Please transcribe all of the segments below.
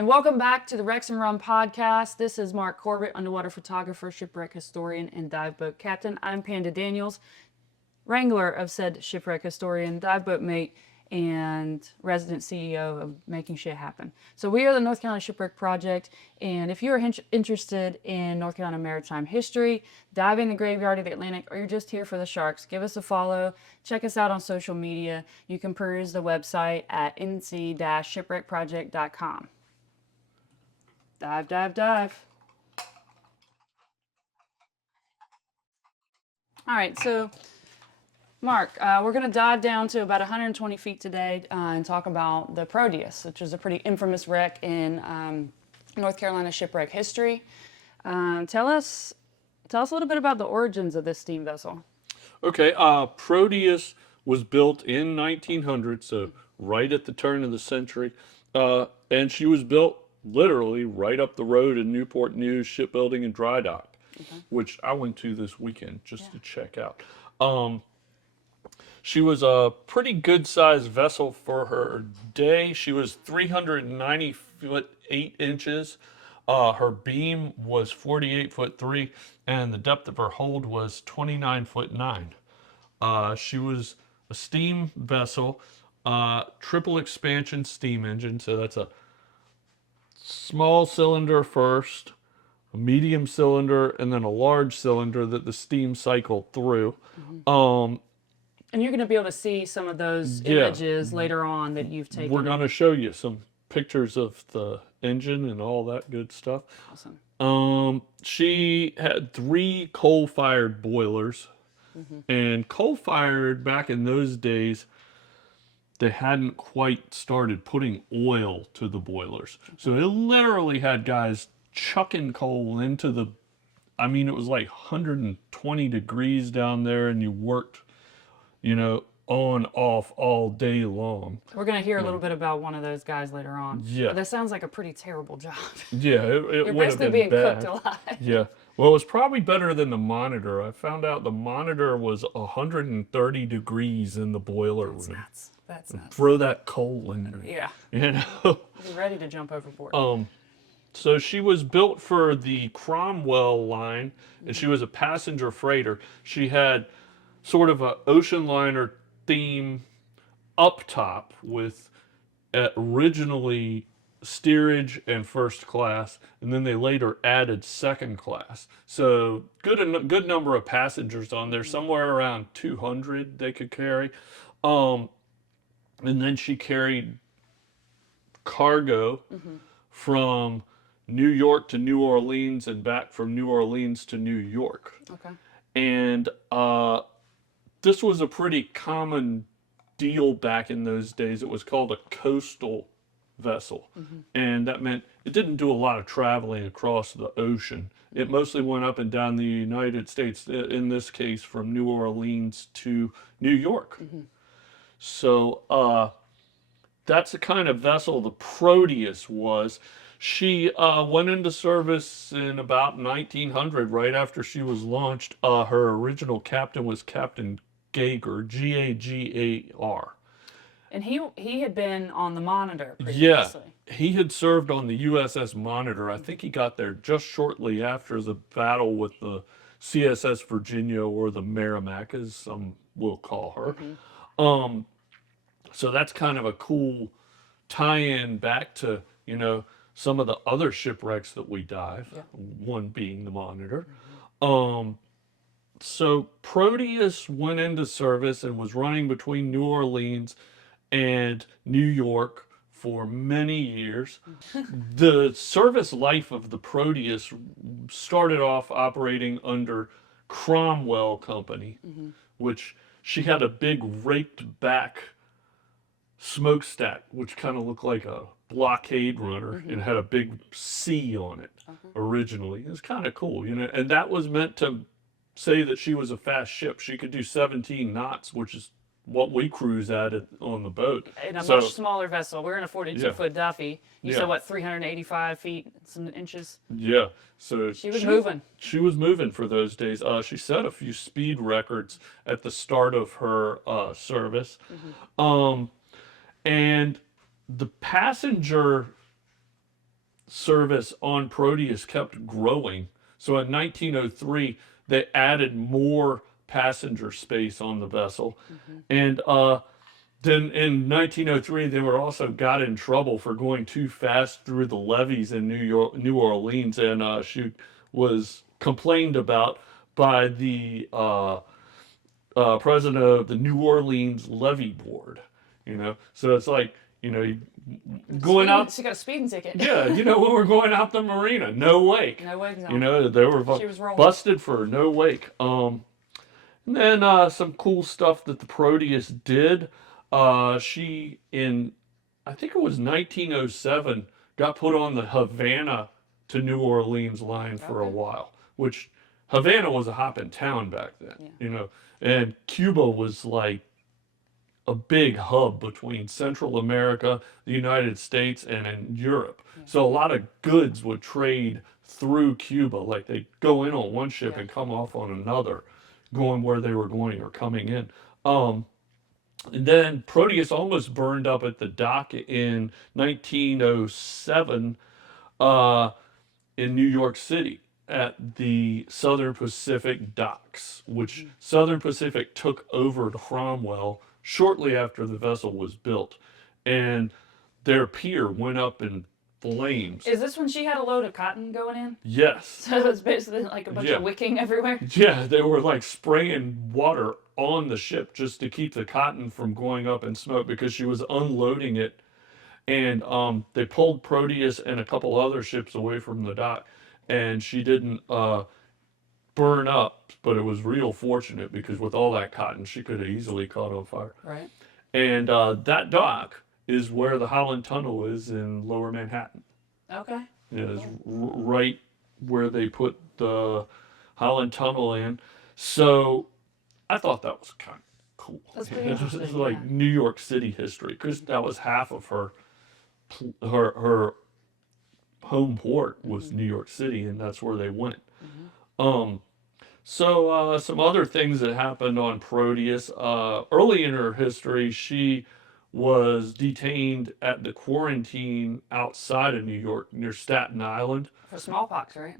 and welcome back to the Rex and Rum podcast. This is Marc Corbett, underwater photographer, shipwreck historian, and dive boat captain. I'm Panda Daniels, wrangler of said shipwreck historian, dive boat mate, and resident CEO of Making Shit Happen. So we are the North Carolina Shipwreck Project, and if you are interested in North Carolina maritime history, diving the graveyard of the Atlantic, or you're just here for the sharks, give us a follow. Check us out on social media. You can peruse the website at nc-shipwreckproject.com. Dive, dive, dive. All right, so Marc, we're going to dive down to about 120 feet today and talk about the Proteus, which is a pretty infamous wreck in North Carolina shipwreck history. Tell us a little bit about the origins of this steam vessel. Okay, Proteus was built in 1900, so right at the turn of the century, and she was built literally right up the road in Newport News Shipbuilding and Dry Dock, which I went to this weekend just to check out. She was a pretty good sized vessel for her day. She was 390 foot 8 inches. Her beam was 48 foot 3, and the depth of her hold was 29 foot 9. She was a steam vessel, triple expansion steam engine. So that's a small cylinder first, a medium cylinder, and then a large cylinder that the steam cycled through. And you're going to be able to see some of those images later on that you've taken. We're going to show you some pictures of the engine and all that good stuff. Awesome. She had 3 coal-fired boilers. And coal-fired back in those days, they hadn't quite started putting oil to the boilers. So it literally had guys chucking coal into the, it was like 120 degrees down there, and you worked, on, off all day long. We're going to hear a little bit about one of those guys later on. Yeah. But that sounds like a pretty terrible job. Yeah, it You're would have basically been being bad. cooked alive. Yeah. Well, it was probably better than the Monitor. I found out the Monitor was 130 degrees in the boiler room. That's nuts. Throw that coal in there. Yeah. You're ready to jump overboard. So she was built for the Cromwell line, and she was a passenger freighter. She had sort of an ocean liner theme up top with originally steerage and first class, and then they later added second class. So good number of passengers on there, somewhere around 200 they could carry. And then she carried cargo from New York to New Orleans and back from New Orleans to New York. Okay. And this was a pretty common deal back in those days. It was called a coastal vessel. And that meant it didn't do a lot of traveling across the ocean. It mostly went up and down the United States, in this case from New Orleans to New York. So that's the kind of vessel the Proteus was. She went into service in about 1900, right after she was launched. Her original captain was Captain Gager, Gagar. And he had been on the Monitor previously. Yeah, he had served on the USS Monitor. I think he got there just shortly after the battle with the CSS Virginia, or the Merrimack, as some will call her. So that's kind of a cool tie-in back to, some of the other shipwrecks that we dive, one being the Monitor. So Proteus went into service and was running between New Orleans and New York for many years. The service life of the Proteus started off operating under Cromwell Company, which she had a big raked back smokestack, which kind of looked like a blockade runner, and had a big C on it originally. It was kind of cool, and that was meant to say that she was a fast ship. She could do 17 knots, which is what we cruise at on the boat. In a much smaller vessel. We're in a 42-foot Duffy. You said, 385 feet, some inches? Yeah. So she was moving. She was moving for those days. She set a few speed records at the start of her service. And the passenger service on Proteus kept growing. So in 1903, they added more passenger space on the vessel. And then in 1903, they were also got in trouble for going too fast through the levees in New Orleans, and she was complained about by the president of the New Orleans Levee Board. So it's like, going out. She got a speeding ticket. Yeah, when we're going out the marina, no wake. No wake zone. They were She was rolling. busted for no wake. And then some cool stuff that the Proteus did. She I think it was 1907, got put on the Havana to New Orleans line for a while, which Havana was a hopping town back then, and Cuba was like a big hub between Central America, the United States, and in Europe. So a lot of goods would trade through Cuba. Like they'd go in on one ship and come off on another, going where they were going or coming in. And then Proteus almost burned up at the dock in 1907 in New York City at the Southern Pacific docks, which Southern Pacific took over to Cromwell shortly after the vessel was built. And their pier went up in flames. Is this when she had a load of cotton going in? Yes. So it was basically like a bunch of wicking everywhere? Yeah, they were like spraying water on the ship just to keep the cotton from going up in smoke because she was unloading it. And they pulled Proteus and a couple other ships away from the dock, and she didn't burn up, but it was real fortunate because with all that cotton, she could have easily caught on fire. Right. And that dock is where the Holland Tunnel is in Lower Manhattan. Okay. Yeah, it's right where they put the Holland Tunnel in. So I thought that was kind of cool. That's pretty interesting. It's like New York City history because that was half of her home port was New York City, and that's where they went. So some other things that happened on Proteus. Early in her history, she was detained at the quarantine outside of New York near Staten Island. For smallpox, right?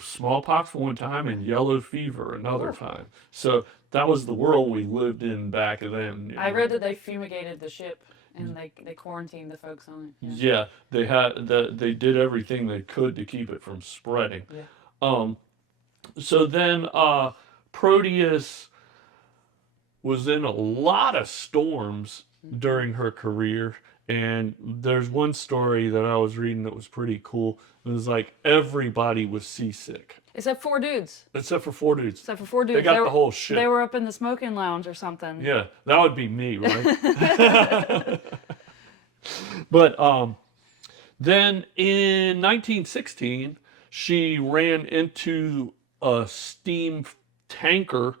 Smallpox one time and yellow fever another time. So that was the world we lived in back then. I read that they fumigated the ship and they quarantined the folks on it. Yeah, they did everything they could to keep it from spreading. Yeah. So then Proteus was in a lot of storms during her career, and there's one story that I was reading that was pretty cool. It was like everybody was seasick. Except 4 dudes. Except for 4 dudes. Except for 4 dudes. They got the whole ship. They were up in the smoking lounge or something. Yeah, that would be me, right? But then in 1916, she ran into a steam tanker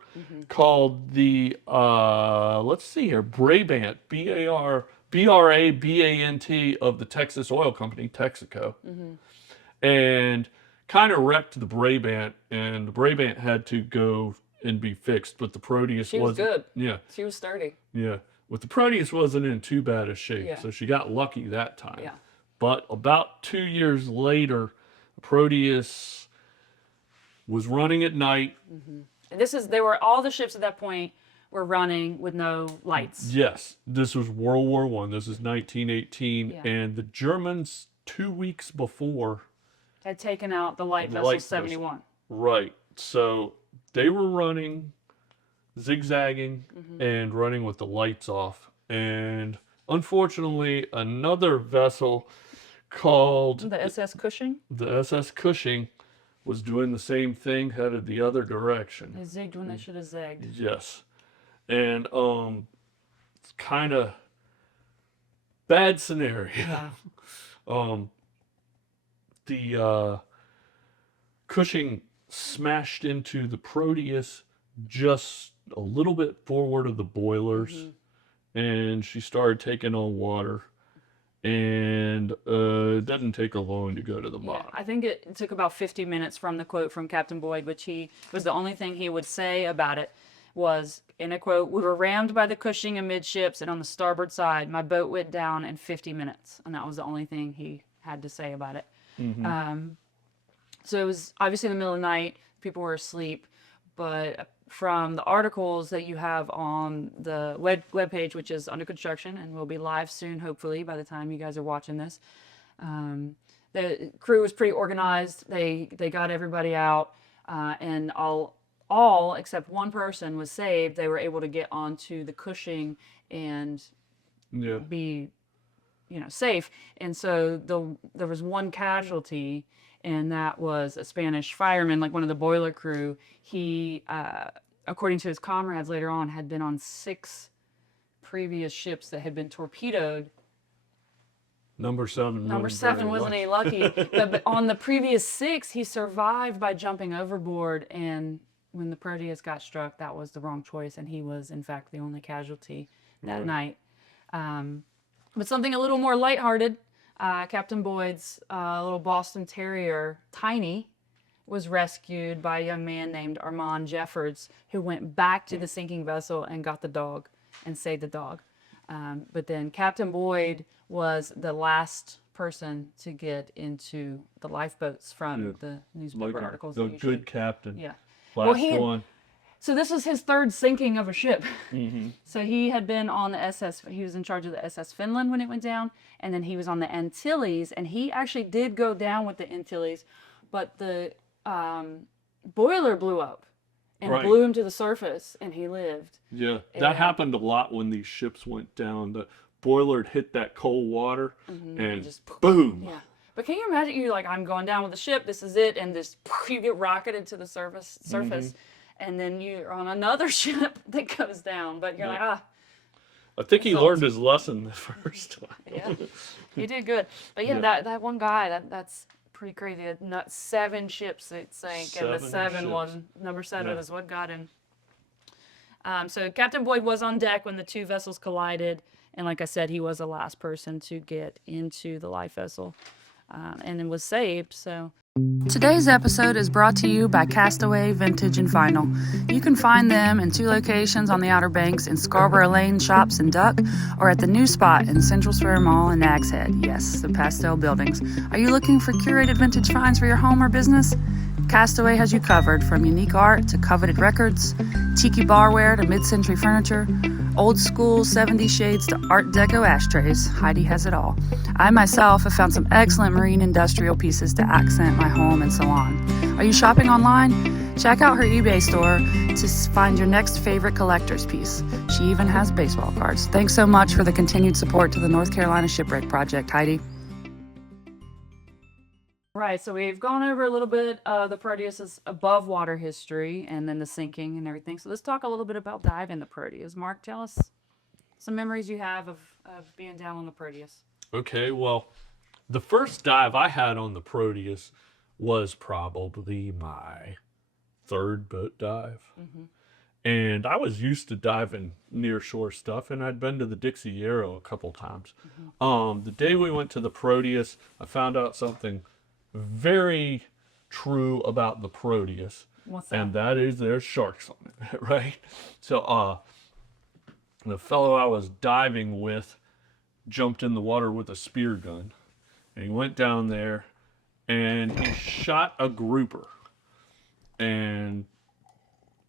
called the let's see here, Brabant, Brabant of the Texas Oil Company, Texaco, and kind of wrecked the Brabant, and the Brabant had to go and be fixed, but the Proteus She was good. Yeah, She was sturdy. yeah. But the Proteus wasn't in too bad a shape, so she got lucky that time. Yeah. But about 2 years later, Proteus was running at night. And all the ships at that point were running with no lights. Yes, this was World War I. This is 1918, Yeah. and the Germans 2 weeks before Had taken out the light vessel 71. Right. So they were running, zigzagging, and running with the lights off. And unfortunately, another vessel called The SS Cushing? the SS Cushing was doing the same thing, headed the other direction. They zigged when they should have zagged. Yes. And it's kind of bad scenario. Yeah. The Cushing smashed into the Proteus just a little bit forward of the boilers, and she started taking on water. And it doesn't take her long to go to the bottom. I think it took about 50 minutes from the quote from Captain Boyd, which he was the only thing he would say about it was, in a quote, "We were rammed by the Cushing amidships, and on the starboard side, my boat went down in 50 minutes." And that was the only thing he had to say about it. So it was obviously in the middle of the night. People were asleep, but from the articles that you have on the webpage, which is under construction and will be live soon, hopefully by the time you guys are watching this, the crew was pretty organized. They got everybody out, and all except one person was saved. They were able to get onto the Cushing and Yeah. be, safe. And so there was one casualty, and that was a Spanish fireman, like one of the boiler crew. He, according to his comrades later on, had been on 6 previous ships that had been torpedoed. Number 7. Number 7 wasn't any lucky, but on the previous 6, he survived by jumping overboard. And when the Proteus got struck, that was the wrong choice, and he was in fact the only casualty that night. But something a little more lighthearted. Captain Boyd's little Boston Terrier, Tiny, was rescued by a young man named Armand Jeffords, who went back to the sinking vessel and got the dog and saved the dog. But then Captain Boyd was the last person to get into the lifeboats from the newspaper articles. The good captain. Yeah. Last one. So this was his 3rd sinking of a ship. So he had been on the SS, he was in charge of the SS Finland when it went down, and then he was on the Antilles, and he actually did go down with the Antilles, but the boiler blew up and blew him to the surface, and he lived. Yeah, that happened a lot when these ships went down. The boiler hit that cold water, and just boom. Yeah. But can you imagine, you're like, I'm going down with the ship, this is it, and just you get rocketed to the surface, and then you're on another ship that goes down, but you're like, I think he learned his lesson the first time. Yeah, he did good. But that one guy, that's pretty crazy. 7 ships that sank, and the 7 one, number 7 is what got him. So Captain Boyd was on deck when the 2 vessels collided, and like I said, he was the last person to get into the life vessel, and then was saved. So today's episode is brought to you by Castaway Vintage and Vinyl. You can find them in 2 locations on the Outer Banks, in Scarborough Lane Shops in Duck, or at the new spot in Central Square Mall in Nags Head. Yes, the pastel buildings. Are you looking for curated vintage finds for your home or business? Castaway has you covered, from unique art to coveted records, tiki barware to mid-century furniture, old school 70s shades to Art Deco ashtrays. Heidi has it all. I myself have found some excellent marine industrial pieces to accent my home and salon. Are you shopping online? Check out her eBay store to find your next favorite collector's piece. She even has baseball cards. Thanks so much for the continued support to the North Carolina Shipwreck Project, Heidi. Right, so we've gone over a little bit of the Proteus's above water history and then the sinking and everything. So let's talk a little bit about diving the Proteus. Mark, tell us some memories you have of being down on the Proteus. Okay, well, the first dive I had on the Proteus was probably my 3rd boat dive. And I was used to diving near shore stuff, and I'd been to the Dixie Arrow a couple times. The day we went to the Proteus, I found out something very true about the Proteus. What's that? And that is there's sharks on it, right? So the fellow I was diving with jumped in the water with a spear gun, and he went down there and he shot a grouper. And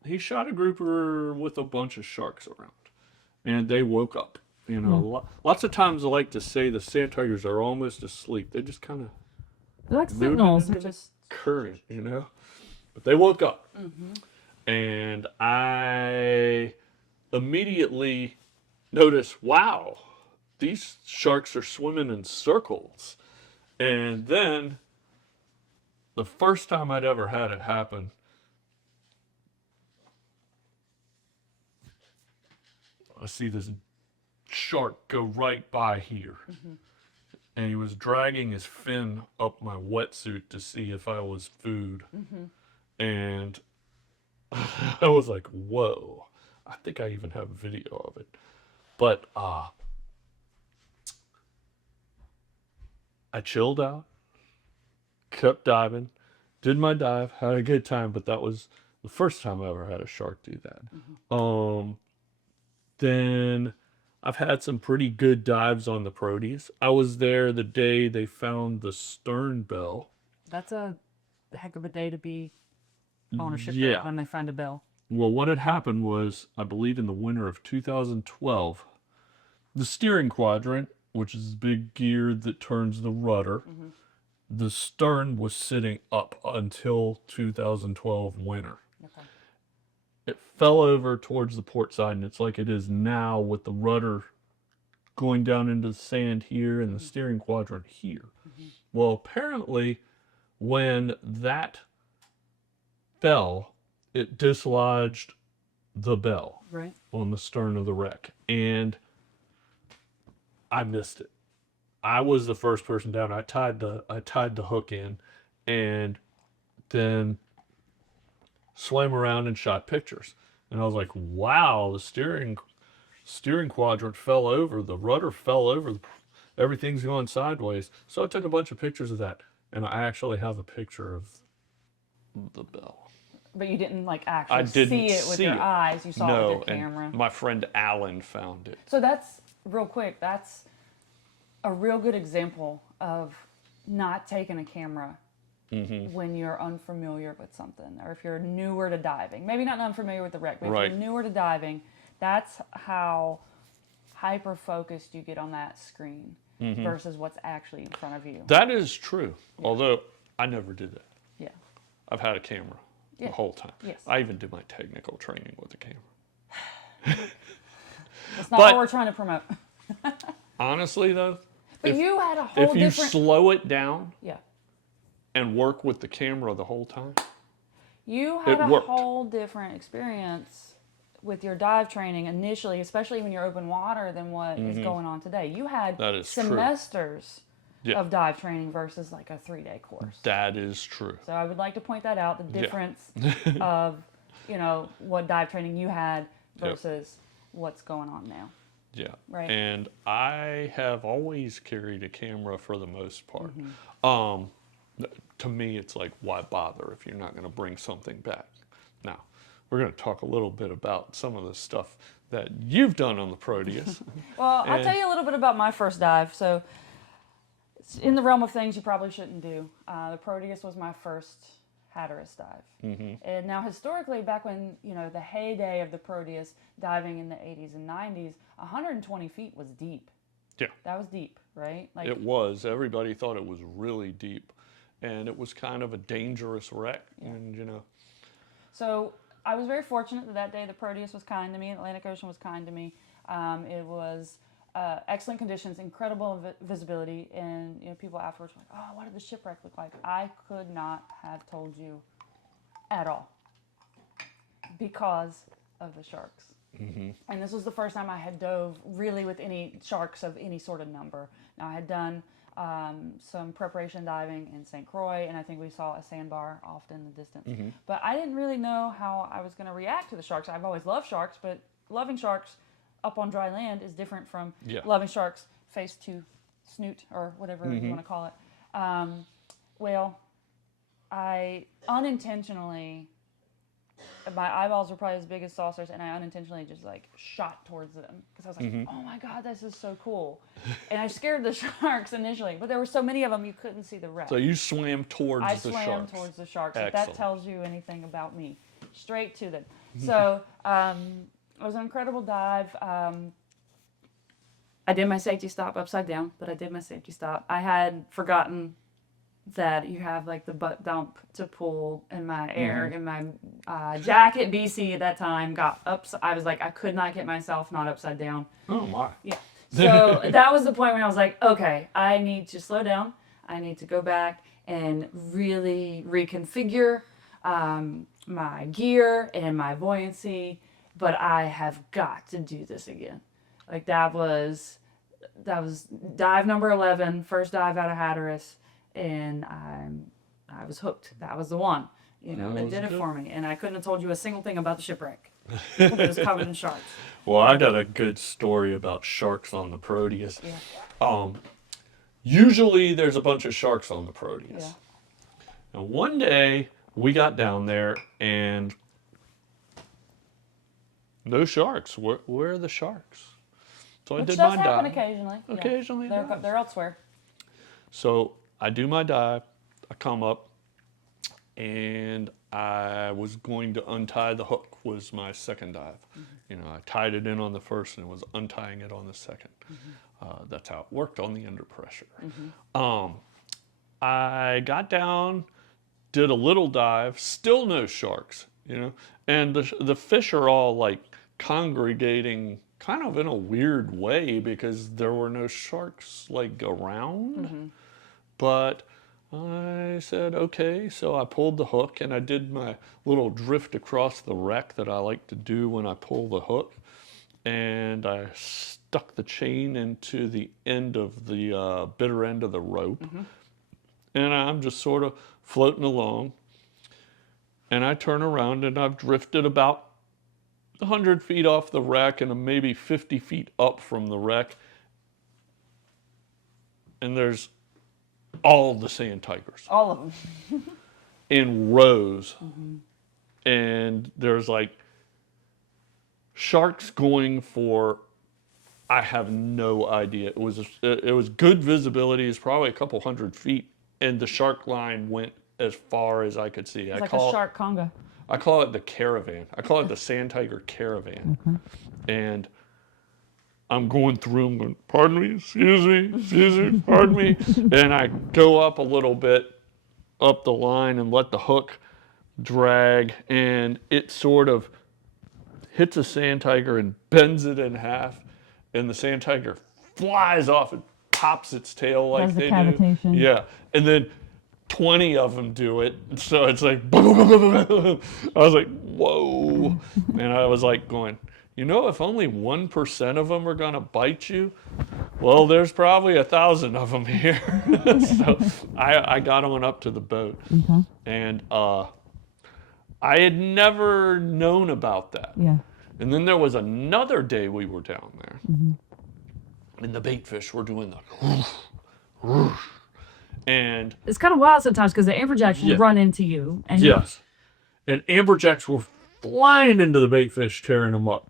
he shot a grouper with a bunch of sharks around, and they woke up. You know, lots of times I like to say the sand tigers are almost asleep. They just kind of like signals, they're just current, you know. But they woke up, and I immediately noticed, wow, these sharks are swimming in circles. And then the first time I'd ever had it happen, I see this shark go right by here. And he was dragging his fin up my wetsuit to see if I was food. And I was like, whoa. I think I even have video of it. But I chilled out, kept diving, did my dive, had a good time, but that was the first time I ever had a shark do that. Then I've had some pretty good dives on the Proteus. I was there the day they found the stern bell. That's a heck of a day to be on a shipwreck Yeah. when they find a bell. Well, what had happened was, I believe in the winter of 2012, the steering quadrant, which is the big gear that turns the rudder, the stern was sitting up until 2012 winter. Okay. It fell over towards the port side, and it's like it is now with the rudder going down into the sand here and the steering quadrant here. Well, apparently, when that fell, it dislodged the bell Right. on the stern of the wreck, and I missed it. I was the first person down. I tied the hook in, and then swam around and shot pictures. And I was like, "Wow, the steering quadrant fell over, the rudder fell over, everything's going sideways." So I took a bunch of pictures of that, and I actually have a picture of the bell. But you didn't like I actually didn't see it with see your it. eyes. You saw it No, with your camera. and my friend Alan found it. So that's real quick. That's a real good example of not taking a camera when you're unfamiliar with something, or if you're newer to diving. Maybe not unfamiliar with the wreck, but Right. if you're newer to diving, that's how hyper focused you get on that screen versus what's actually in front of you. That is true. Although I never did that. Yeah. I've had a camera Yeah. the whole time. Yes. I even did my technical training with a camera. That's not But- what we're trying to promote. Honestly, though, But if, you had a whole if you different. slow it down Yeah. and work with the camera the whole time, You had It a worked. whole different experience with your dive training initially, especially when you're open water, than what is going on today. You had That is true. semesters Yeah. of dive training versus like a 3-day course. that is true. So I would like to point that out, the difference of, what dive training you had versus what's going on now. Yeah. Right. And I have always carried a camera for the most part. To me, it's like, why bother if you're not going to bring something back? Now, we're going to talk a little bit about some of the stuff that you've done on the Proteus. Well, I'll And- tell you a little bit about my first dive. So it's in the realm of things you probably shouldn't do. The Proteus was my first Hatteras dive. And now historically, back when, the heyday of the Proteus diving in the 80s and 90s, 120 feet was deep. Yeah. That was deep, right? Like, It was. Everybody thought it was really deep. And it was kind of a dangerous wreck. And, So I was very fortunate that day the Proteus was kind to me, Atlantic Ocean was kind to me. It was excellent conditions, incredible visibility, and people afterwards were like, "Oh, what did the shipwreck look like?" I could not have told you at all because of the sharks. And this was the first time I had dove really with any sharks of any sort of number. Now I had done some preparation diving in St. Croix, and I think we saw a sandbar off in the distance. But I didn't really know how I was going to react to the sharks. I've always loved sharks, but loving sharks up on dry land is different from loving sharks face to snoot, or whatever you want to call it. Well, I unintentionally, my eyeballs were probably as big as saucers, and I unintentionally just shot towards them because I was like, "Oh my God, this is so cool!" And I scared the sharks initially, but there were so many of them you couldn't see the wreck. So you swam towards I the swam sharks. towards the sharks. If that Excellent. tells you anything about me, straight to them. So it was an incredible dive. I did my safety stop upside down, but I did my safety stop. I had forgotten that you have the butt dump to pull in my air, in my jacket. BC at that time got up. I was like, I could not get myself not upside down. Oh, my. Yeah. So that was the point when I was like, okay, I need to slow down. I need to go back and really reconfigure my gear and my buoyancy. But I have got to do this again. That was dive number 11, first dive out of Hatteras, and I was hooked. That was the one, that did it for me. And I couldn't have told you a single thing about the shipwreck. It was covered in sharks. Well, I got a good story about sharks on the Proteus. Yeah. Usually there's a bunch of sharks on the Proteus. Yeah. And one day we got down there and no sharks. Where are the sharks? So I Which did does my happen dive. occasionally. Yeah. Occasionally it does. They're elsewhere. So I do my dive, I come up, and I was going to untie the hook was my second dive. You know, I tied it in on the first and was untying it on the second. That's how it worked on the under pressure. I got down, did a little dive, still no sharks, you know, and the fish are all like congregating kind of in a weird way because there were no sharks like around. But I said, okay, so I pulled the hook and I did my little drift across the wreck that I like to do when I pull the hook. And I stuck the chain into the end of the bitter end of the rope. And I'm just sort of floating along. And I turn around and I've drifted about 100 feet off the wreck and maybe 50 feet up from the wreck. And there's all the sand tigers All of them. in rows. And there's like sharks going for, I have no idea. It was good visibility. It's probably a couple 100 feet, and the shark line went as far as I could see. It's like a shark conga. I call it the caravan. I call it the sand tiger caravan. And I'm going through them going, pardon me, excuse me, pardon me. And I go up a little bit up the line and let the hook drag, and it sort of hits a sand tiger and bends it in half, and the sand tiger flies off and pops its tail like Does the they cavitation. do. Yeah, and then 20 of them do it, so it's like, I was like, whoa. And I was like going, you know, if only 1% of them are gonna bite you, well, there's probably 1,000 of them here. So I got on up to the boat, and I had never known about that. Yeah. And then there was another day we were down there, and the bait fish were doing the whoosh, and It's kind of wild sometimes because the amberjacks will Yeah. run into you. And yes, and amberjacks were flying into the bait fish, tearing them up.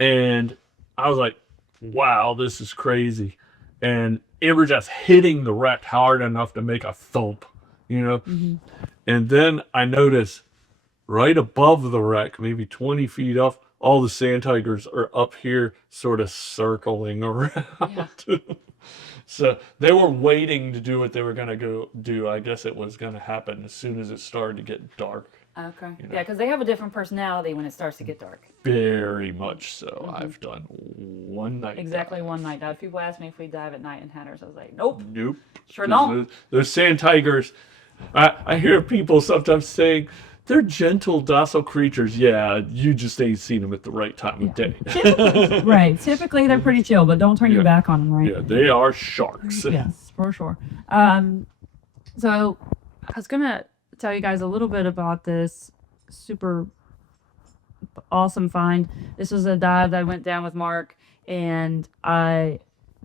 And I was like, wow, this is crazy. And amberjacks hitting the wreck hard enough to make a thump, you know? And then I noticed right above the wreck, maybe 20 feet up, all the sand tigers are up here sort of circling around. So they were waiting to do what they were going to go do. I guess it was going to happen as soon as it started to get dark. Okay. You know. Yeah, because they have a different personality when it starts to get dark. Very much so. I've done one night Exactly dive. one night dive. People ask me if we dive at night in Hatteras. I was like, nope. Nope. Sure don't. Those sand tigers, I hear people sometimes saying, they're gentle, docile creatures. Yeah, you just ain't seen them at the right time of day. Right. Typically, they're pretty chill, but don't turn your back on them, right? Yeah, they are sharks. Yes, for sure. So I was going to tell you guys a little bit about this super awesome find. This was a dive that I went down with Mark, and I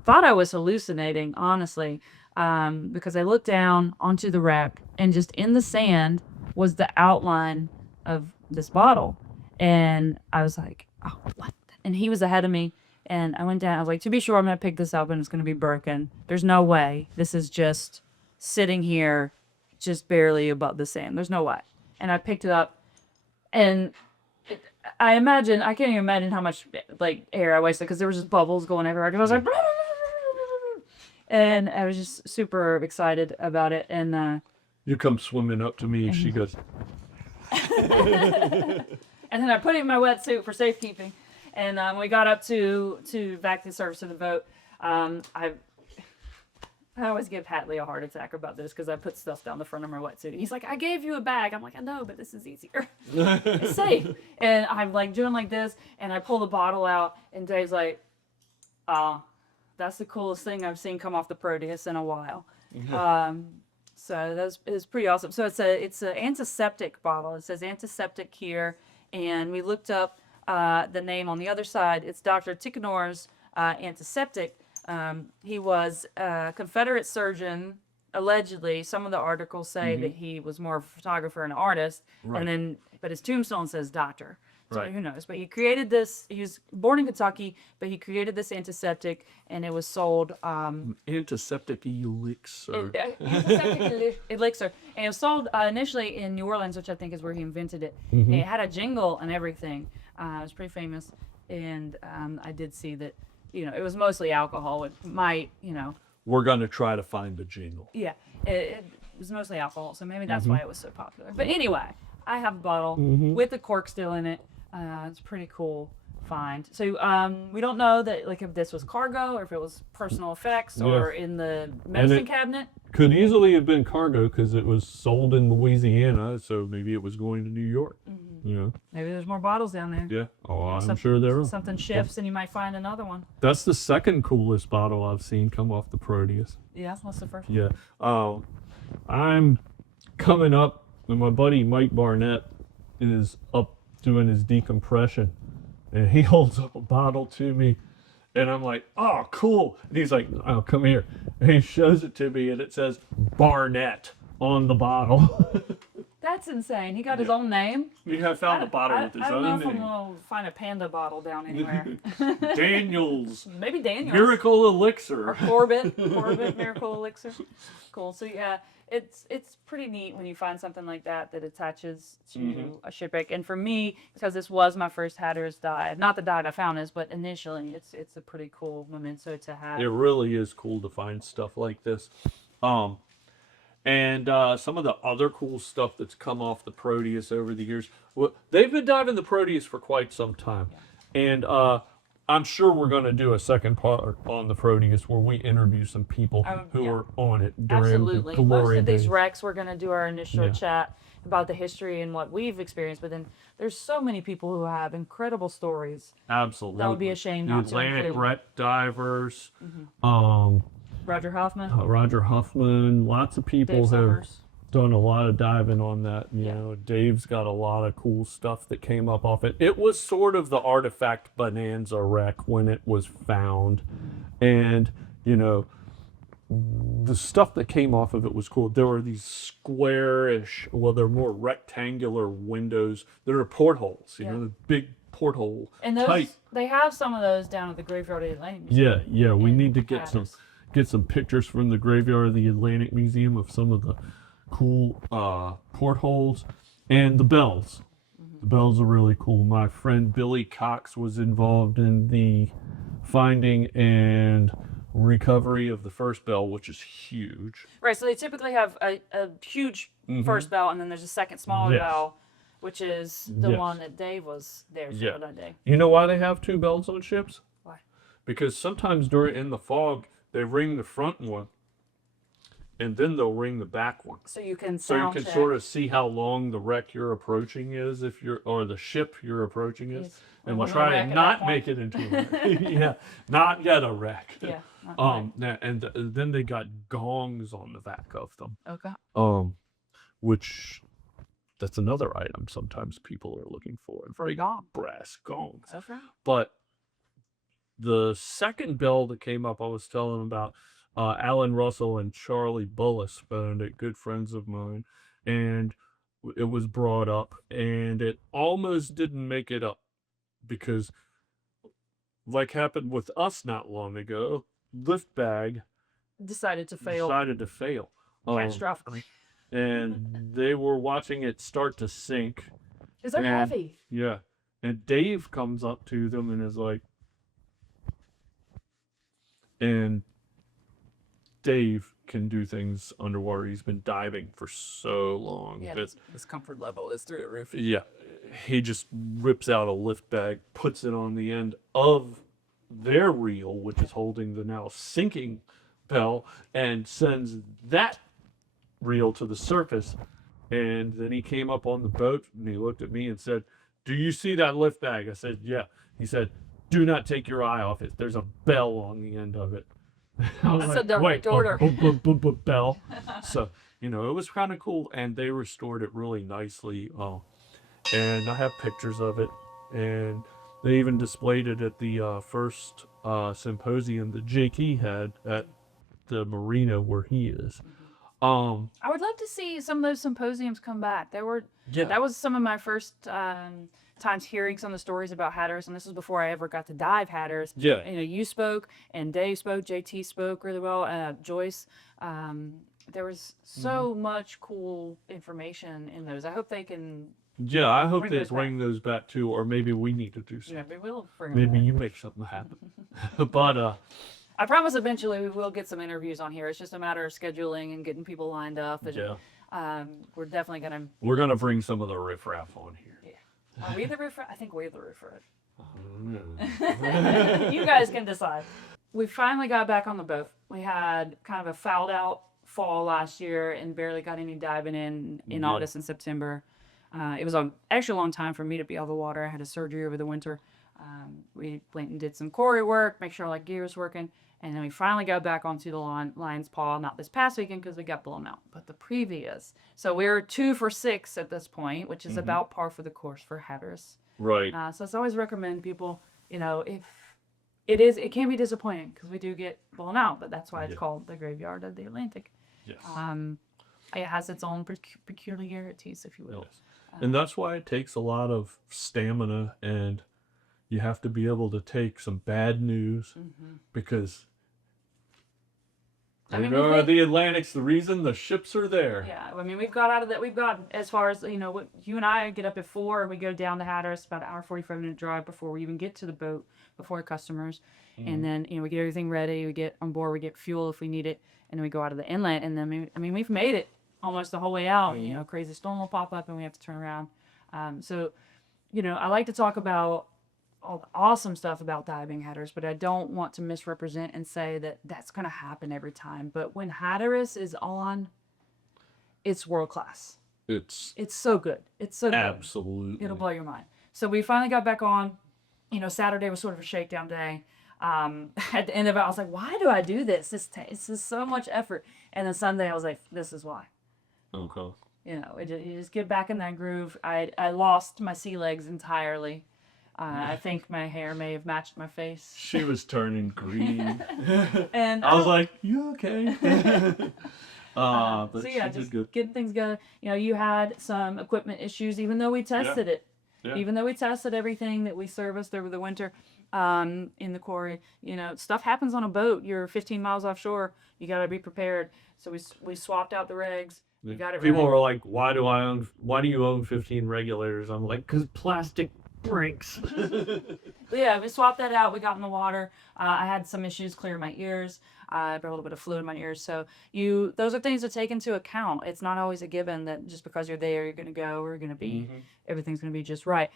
thought I was hallucinating, honestly, because I looked down onto the wreck, and just in the sand was the outline of this bottle. And I was like, oh, what? And he was ahead of me. And I went down. I was like, to be sure, I'm going to pick this up and it's going to be broken. There's no way. This is just sitting here, just barely above the sand. There's no way. And I picked it up. And I can't even imagine how much like air I wasted because there was just bubbles going everywhere. I was like, and I was just super excited about it. And You come swimming up to me and she goes, and then I put it in my wetsuit for safekeeping. And we got up to back to the surface of the boat. I always give Hatley a heart attack about this because I put stuff down the front of my wetsuit. He's like, I gave you a bag. I'm like, I know, but this is easier. It's safe. And I'm like doing like this, and I pull the bottle out, and Dave's like, that's the coolest thing I've seen come off the Proteus in a while. So it's pretty awesome. So it's an antiseptic bottle. It says antiseptic here, and we looked up the name on the other side. It's Dr. Tickenor's antiseptic. He was a Confederate surgeon, allegedly. Some of the articles say that he was more of a photographer and an artist, Right. but his tombstone says doctor. So Right. who knows? But he created this. He was born in Kentucky, but he created this antiseptic, and it was sold. Antiseptic elixir. Antiseptic elixir, and it was sold initially in New Orleans, which I think is where he invented it. And it had a jingle and everything. It was pretty famous, and I did see that. It was mostly alcohol. It might, We're going to try to find the jingle. yeah, it was mostly alcohol, so maybe that's why it was so popular. But anyway, I have a bottle with the cork still in it. It's a pretty cool find. So we don't know that if this was cargo or if it was personal effects or in the medicine cabinet. Could easily have been cargo because it was sold in Louisiana, so maybe it was going to New York. Maybe there's more bottles down there. Yeah. Oh, I'm sure there are. Something shifts and you might find another one. That's the second coolest bottle I've seen come off the Proteus. Yeah, what's the first? Yeah. I'm coming up, and my buddy Mike Barnett is up doing his decompression, and he holds up a bottle to me, and I'm like, oh, cool. And he's like, oh, come here. And he shows it to me, and it says Barnett on the bottle. That's insane. He got his own name. He had found a bottle with his I don't know own if I'm name. gonna find a panda bottle down anywhere. Daniels. Maybe Daniels. Miracle Elixir. Corbett Miracle Elixir. Cool. So yeah, it's pretty neat when you find something like that attaches to a shipwreck. And for me, because this was my first Hatteras dive, not the dive I found this, but initially, it's a pretty cool memento to have. It really is cool to find stuff like this. And some of the other cool stuff that's come off the Proteus over the years. Well, they've been diving the Proteus for quite some time. And I'm sure we're going to do a second part on the Proteus where we interview some people who are on it during Absolutely. the Most glory of these days. wrecks, we're going to do our initial chat about the history and what we've experienced. But then there's so many people who have incredible stories. Absolutely. That would be a shame The not to Atlantic include. wreck divers. Roger Hoffman. Roger Huffman. Lots of people Dave have Summers. done a lot of diving on that. You know, Dave's got a lot of cool stuff that came up off it. It was sort of the artifact bonanza wreck when it was found. And, the stuff that came off of it was cool. There were these squarish, they're more rectangular windows. There are portholes, the big porthole And those, type. they have some of those down at the Graveyard of the Atlantic Museum. Yeah, we need to get Hatteras. some pictures from the Graveyard of the Atlantic Museum of some of the cool portholes and the bells. The bells are really cool. My friend Billy Cox was involved in the finding and recovery of the first bell, which is huge. Right, so they typically have a huge first bell, and then there's a second smaller Yes. bell, which is the Yes. one that Dave was there for that day. You know why they have two bells on ships? Why? Because sometimes in the fog, they ring the front one, and then they'll ring the back one. So you can So you sound can check. sort of see how long the wreck you're approaching is, or the ship you're approaching is, Yes. and we'll Was it a try wreck and at not that make it into a wreck. Yeah, not yet a wreck. Yeah. not Then they got gongs on the back of them. right. Okay. Which that's another item sometimes people are looking for. Very brass gongs. That's right. But the second bell that came up, I was telling about, Alan Russell and Charlie Bullis found it, good friends of mine, and it was brought up, and it almost didn't make it up because, like happened with us not long ago, lift bag Decided to fail decided to fail. catastrophically. And they were watching it start to sink. Is they're and- heavy. Yeah. And Dave comes up to them and is like, and Dave can do things underwater. He's been diving for so long. Yeah, that- His comfort level is through the roof. yeah. He just rips out a lift bag, puts it on the end of their reel, which is holding the now sinking bell, and sends that reel to the surface. And then he came up on the boat and he looked at me and said, "Do you see that lift bag?" I said, "Yeah." He said, "Do not take your eye off it. There's a bell on the end of it." I was That's a direct order. Bell. So, it was kind of cool. And they restored it really nicely. And I have pictures of it. And they even displayed it at the first symposium that Jake E had at the marina where he is. I would love to see some of those symposiums come back. That was some of my first times hearing some of the stories about Hatteras, and this was before I ever got to dive Hatteras. Yeah. You know, you spoke, and Dave spoke, JT spoke really well, Joyce. There was so much cool information in those. I hope they can. Yeah, I hope Bring they those bring those back too, or maybe we need to do something. Yeah, maybe we'll bring them Maybe back. you make something happen. But I promise eventually we will get some interviews on here. It's just a matter of scheduling and getting people lined up. And, yeah, we're definitely going we're gonna bring some of the riffraff on here. to. Are we the riffraff? I think we're the riffraff. Mm. You guys can decide. We finally got back on the boat. We had kind of a fouled out fall last year and barely got any diving in Yeah. August and September. It was actually a long time for me to be out of the water. I had a surgery over the winter. We went and did some quarry work, make sure all our gear was working. And then we finally got back onto the lion's paw, not this past weekend because we got blown out, but the previous. So we were 2 for 6 at this point, which is about par for the course for Hatteras. Right. So I always recommend people, you know, if it can be disappointing because we do get blown out, but that's why it's called the graveyard of the Atlantic. Yes. It has its own peculiarities, if you will. Yes. And that's why it takes a lot of stamina, and you have to be able to take some bad news because I mean, the Atlantic's the reason the ships are there. Yeah, I mean, we've got out of that. We've got as far as, you know, what you and I get up at 4 and we go down to Hatteras, about an hour 45-minute drive before we even get to the boat, before customers, and then, you know, we get everything ready. We get on board. We get fuel if we need it, and then we go out of the inlet. And then I mean, we've made it almost the whole way out. You know, crazy storm will pop up and we have to turn around. So, you know, I like to talk about all the awesome stuff about diving Hatteras, but I don't want to misrepresent and say that that's going to happen every time. But when Hatteras is on, it's world class. It's so good. It's so good. absolutely. It'll blow your mind. So we finally got back on. You know, Saturday was sort of a shakedown day. At the end of it, I was like, why do I do this? This is so much effort. And then Sunday, I was like, this is why. Okay. You know, you just get back in that groove. I lost my sea legs entirely. I think my hair may have matched my face. She was turning green. And I was like, you okay? But so yeah, she just did good. getting things going. You know, you had some equipment issues, even though we tested it. Yeah. Even though we tested everything that we serviced over the winter in the quarry, you know, stuff happens on a boat. You're 15 miles offshore. You got to be prepared. So we swapped out the regs. We got it People ready. were like, why do you own 15 regulators? I'm like, because plastic breaks. But yeah, we swapped that out. We got in the water. I had some issues clearing my ears. I brought a little bit of fluid in my ears. So those are things to take into account. It's not always a given that just because you're there, you're going to go or going to be, everything's going to be just right.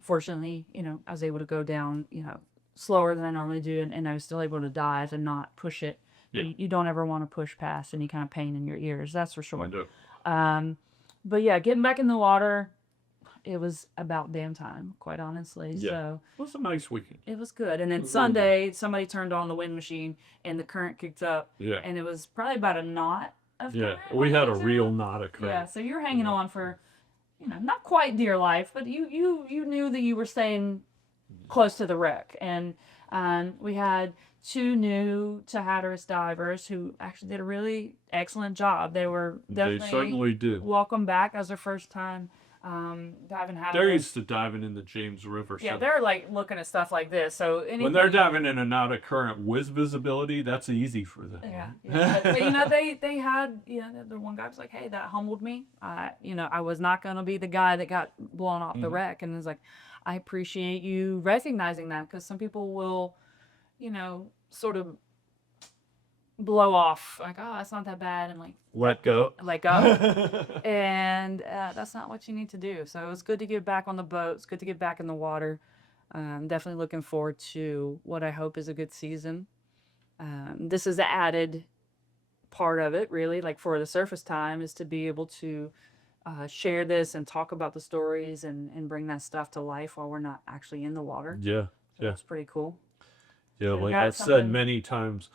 Fortunately, you know, I was able to go down, you know, slower than I normally do, and I was still able to dive and not push it. Yeah. You don't ever want to push past any kind of pain in your ears. That's for sure. I do. But yeah, getting back in the water, it was about damn time, quite honestly. Yeah. So It was a nice weekend. it was good. And then Sunday, somebody turned on the wind machine and the current kicked up. Yeah. And it was probably about a knot of Yeah. current We had a on the real engine. knot of current. Yeah, so you're hanging on for, you know, not quite dear life, but you knew that you were staying close to the wreck. And we had 2 new to Hatteras divers who actually did a really excellent job. They were They definitely certainly do. welcome back as their first time diving Hatteras. They're used to diving in the James River. Yeah, So they're like looking at stuff like this. So anything, when they're diving in and out of current with visibility, that's easy for them. yeah. But, you know, they had, you know, the one guy was like, hey, that humbled me. You know, I was not going to be the guy that got blown off the wreck. And it's like, I appreciate you recognizing that, because some people will, you know, sort of blow off like, oh, it's not that bad, and like Let go. let go. And that's not what you need to do. So it's good to get back on the boat. It's good to get back in the water. Definitely looking forward to what I hope is a good season. This is the added part of it, really, like for the surface time, is to be able to share this and talk about the stories and bring that stuff to life while we're not actually in the water. Yeah. So that's pretty cool. Yeah. we Like got I've said something- many times,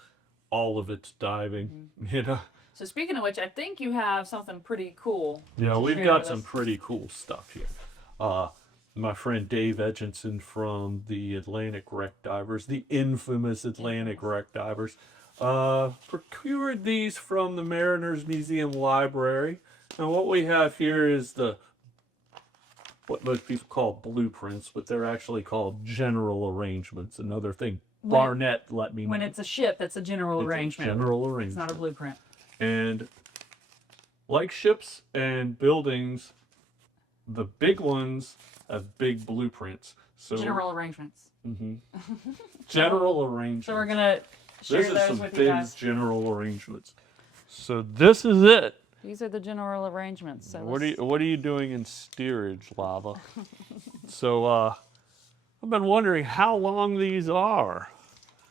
all of it's diving. You know. So speaking of which, I think you have something pretty cool. Yeah, to we've share got with some us. pretty cool stuff here. My friend Dave Edginson from the Atlantic Wreck Divers, the infamous Atlantic Wreck Divers, Procured these from the Mariners Museum Library. And what we have here is what most people call blueprints, but they're actually called general arrangements. Another thing Barnett let me know. When it's a ship, that's a general arrangement. General arrangement. It's not a blueprint. And like ships and buildings, the big ones have big blueprints. So General arrangements. general arrangements. So we're gonna share This is those some with you big guys. general arrangements. So this is it. These are the general arrangements. So What are you doing in steerage, Lava? So I've been wondering how long these are.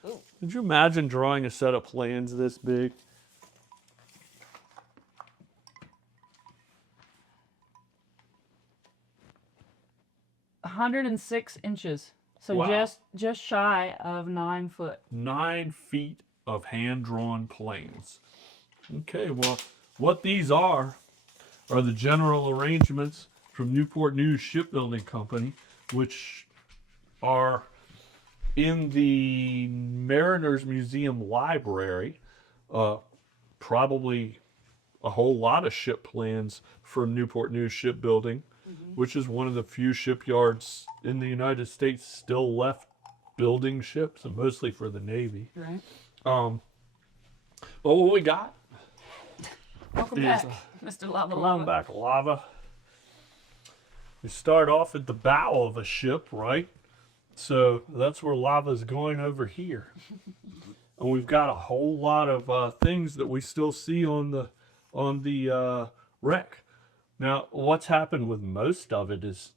Ooh. Could you imagine drawing a set of plans this big? $106 So Wow. just shy of 9 foot. 9 feet of hand-drawn planes. Okay, well, what these are the general arrangements from Newport News Shipbuilding Company, which are in the Mariners Museum Library. Probably a whole lot of ship plans from Newport News Shipbuilding, which is one of the few shipyards in the United States still left building ships, and mostly for the Navy. Right. Well, what we got? Welcome Yes. back, Mr. Lava Come Lava. on back, Lava. We start off at the bow of a ship, right? So that's where Lava's going over here. And we've got a whole lot of things that we still see on the wreck. Now, what's happened with most of it is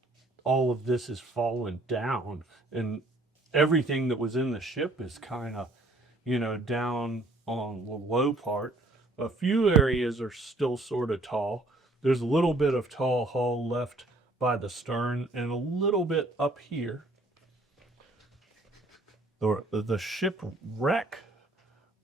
all of this has fallen down, and everything that was in the ship is kind of, down on the low part. A few areas are still sort of tall. There's a little bit of tall hull left by the stern, and a little bit up here. The shipwreck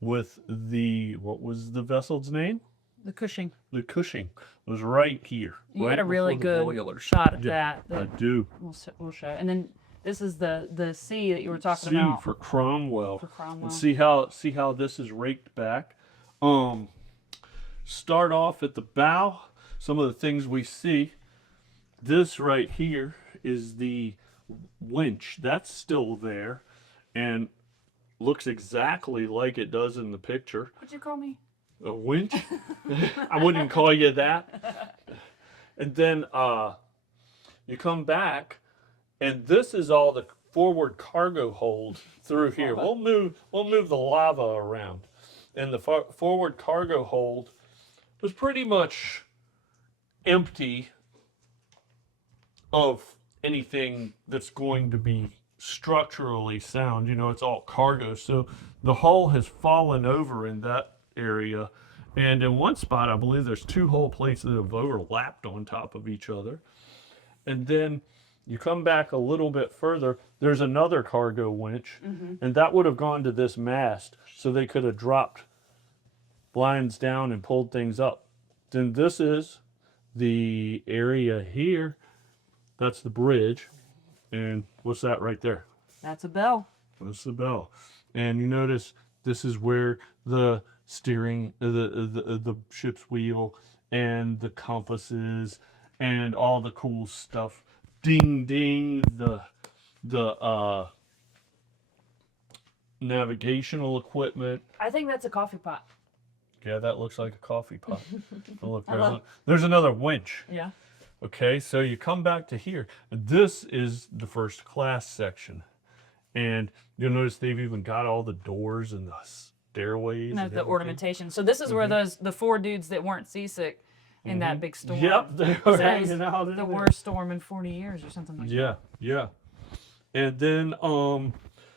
with what was the vessel's name? The Cushing. The Cushing was right here. You right had a really before the good boiler. shot at Yeah, that. I do. We'll show. And then this is the C that you were talking C about. for Cromwell. For Cromwell. And see how this is raked back. Start off at the bow. Some of the things we see. This right here is the winch. That's still there, and looks exactly like it does in the picture. What'd you call me? A winch? I wouldn't call you that. And then you come back, and this is all the forward cargo hold through here. We'll move the lava around, and the forward cargo hold was pretty much empty of anything that's going to be structurally sound. It's all cargo, so the hull has fallen over in that area, and in one spot I believe there's 2 hull plates that have overlapped on top of each other. And then you come back a little bit further, there's another cargo winch, and that would have gone to this mast, so they could have dropped blinds down and pulled things up. Then this is the area here. That's the bridge. And what's that right there? That's a bell. That's the bell. And you notice this is where the steering, the ship's wheel, and the compasses, and all the cool stuff. Ding ding, the navigational equipment. I think that's a coffee pot. Yeah, that looks like a coffee pot. Look, there's another winch. Yeah. Okay, so you come back to here. This is the first class section. And you'll notice they've even got all the doors and the stairways. No, and the everything. ornamentation. So this is where the 4 dudes that weren't seasick in that big storm. Yep, they So were that was hanging out in the there. worst storm in 40 years or something like that. Yeah. And then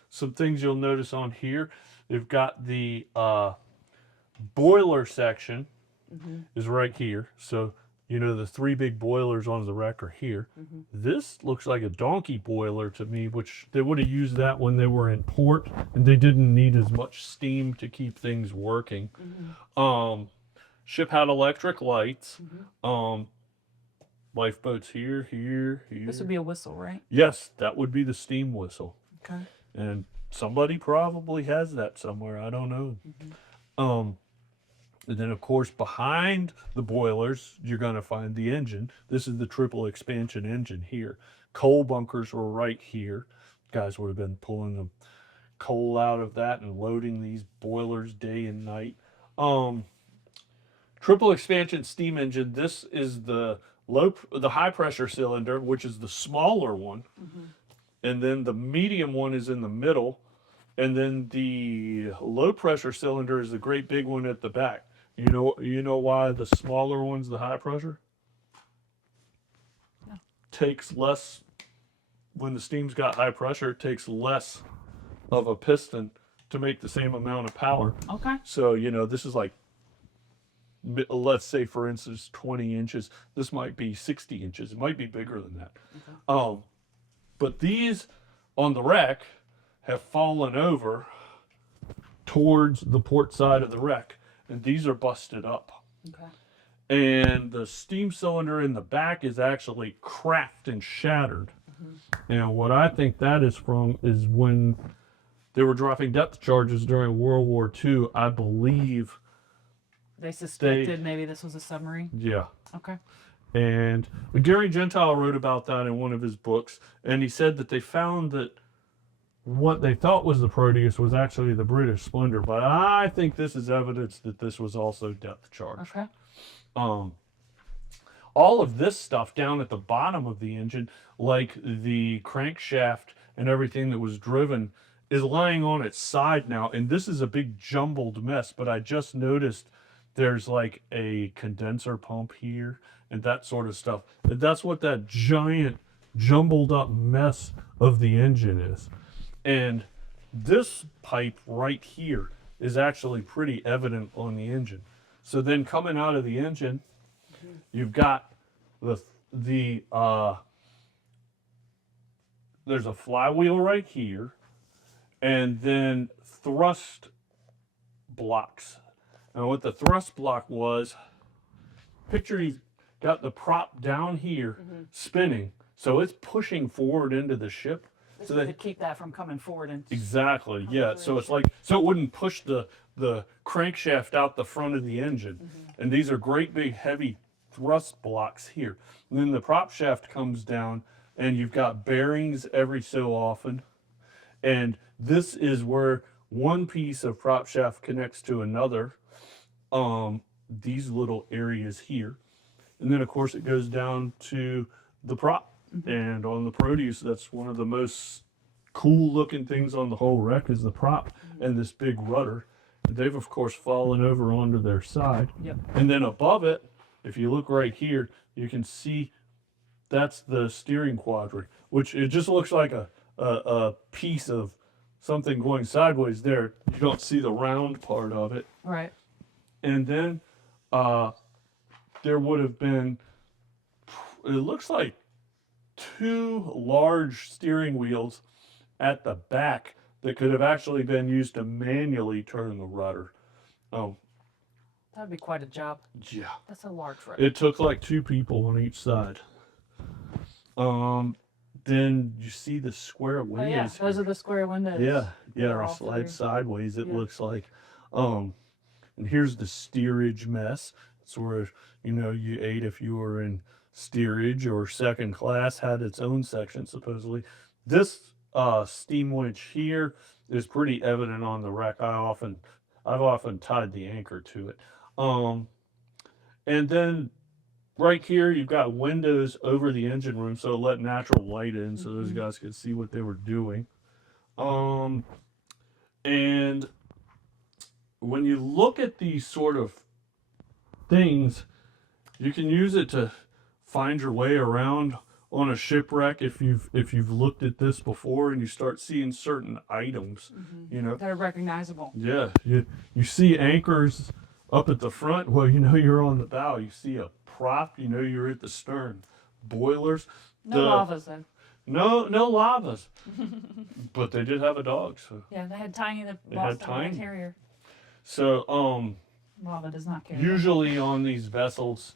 some things you'll notice on here. They've got the boiler section is right here. So the 3 big boilers on the wreck are here. This looks like a donkey boiler to me, which they would have used that when they were in port and they didn't need as much steam to keep things working. Ship had electric lights. Lifeboats here. This would be a whistle, right? Yes, that would be the steam whistle. Okay. And somebody probably has that somewhere. I don't know. And then, of course, behind the boilers, you're going to find the engine. This is the triple expansion engine here. Coal bunkers were right here. Guys would have been pulling the coal out of that and loading these boilers day and night. Triple expansion steam engine. This is the high pressure cylinder, which is the smaller one, and then the medium one is in the middle, and then the low pressure cylinder is the great big one at the back. You know why the smaller one's the high pressure? No. Takes less, when the steam's got high pressure, it takes less of a piston to make the same amount of power. Okay. So, this is like, let's say, for instance, 20 inches. This might be 60 inches. It might be bigger than that. Okay. But these on the wreck have fallen over towards the port side of the wreck, and these are busted up. Okay. And the steam cylinder in the back is actually cracked and shattered. And what I think that is from is when they were dropping depth charges during World War II, I believe. They suspected maybe this was a submarine? Yeah. Okay. And Gary Gentile wrote about that in one of his books, and he said that they found that what they thought was the Proteus was actually the British Splendor, but I think this is evidence that this was also depth charge. Okay. All of this stuff down at the bottom of the engine, like the crankshaft and everything that was driven, is lying on its side now, and this is a big jumbled mess, but I just noticed there's like a condenser pump here and that sort of stuff. And that's what that giant jumbled up mess of the engine is. And this pipe right here is actually pretty evident on the engine. So then coming out of the engine, you've got there's a flywheel right here, and then thrust blocks. And what the thrust block was, picture you got the prop down here spinning, so it's pushing forward into the ship. So they could keep that from coming forward and Exactly, yeah. So it's like, so it wouldn't push the crankshaft out the front of the engine. And these are great big heavy thrust blocks here. And then the prop shaft comes down, and you've got bearings every so often. And this is where one piece of prop shaft connects to another. These little areas here. And then of course it goes down to the prop. And on the Proteus, that's one of the most cool looking things on the whole wreck is the prop and this big rudder. They've of course fallen over onto their side. Yep. And then above it, if you look right here, you can see that's the steering quadrant, which it just looks like a piece of something going sideways there. You don't see the round part of it. right. And then there would have been, it looks like 2 large steering wheels at the back that could have actually been used to manually turn the rudder. That'd be quite a job. Yeah. That's a large rudder. It took like 2 people on each side. Then you see the square Oh windows. yeah, those are the square windows. Yeah, They're or all slide three. sideways, it Yeah. looks like. And here's the steerage mess. It's where, you ate if you were in steerage or second class, had its own section, supposedly. This steam winch here is pretty evident on the wreck. I've often tied the anchor to it. And then right here, you've got windows over the engine room, so it let natural light in so those guys could see what they were doing. And when you look at these sort of things, you can use it to find your way around on a shipwreck if you've looked at this before and you start seeing certain items, They're recognizable. Yeah, you see anchors up at the front. Well, you're on the bow. You see a prop. You're at the stern. Boilers. No lavas then. No lavas. But they did have a dog. So Yeah, they had Tiny the They had Boston White Tiny. Terrier. so Lava does not care. usually on these vessels,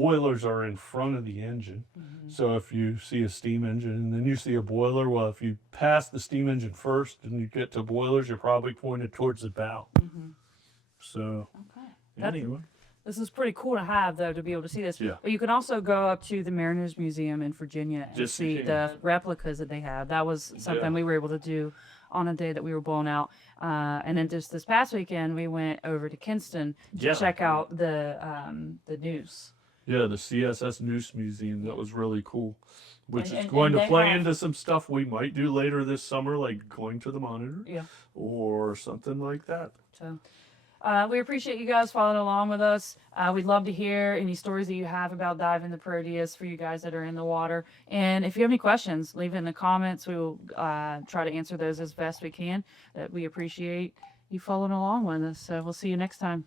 boilers are in front of the engine. So if you see a steam engine and then you see a boiler, well, if you pass the steam engine first and you get to boilers, you're probably pointed towards the bow. So Okay. anyway, This is pretty cool to have, though, to be able to see this. Yeah. But you can also go up to the Mariners Museum in Virginia and Yes, you see can. the replicas that they have. That was something Yeah. we were able to do on a day that we were blown out. And then just this past weekend, we went over to Kinston to Yeah. check out the news. yeah, the CSS Noose Museum, that was really cool. Which And- is going and to they play have- into some stuff we might do later this summer, like going to the Monitor Yeah. or something like that. So we appreciate you guys following along with us. We'd love to hear any stories that you have about diving the Proteus for you guys that are in the water. And if you have any questions, leave it in the comments. We will try to answer those as best we can. We appreciate you following along with us. So we'll see you next time.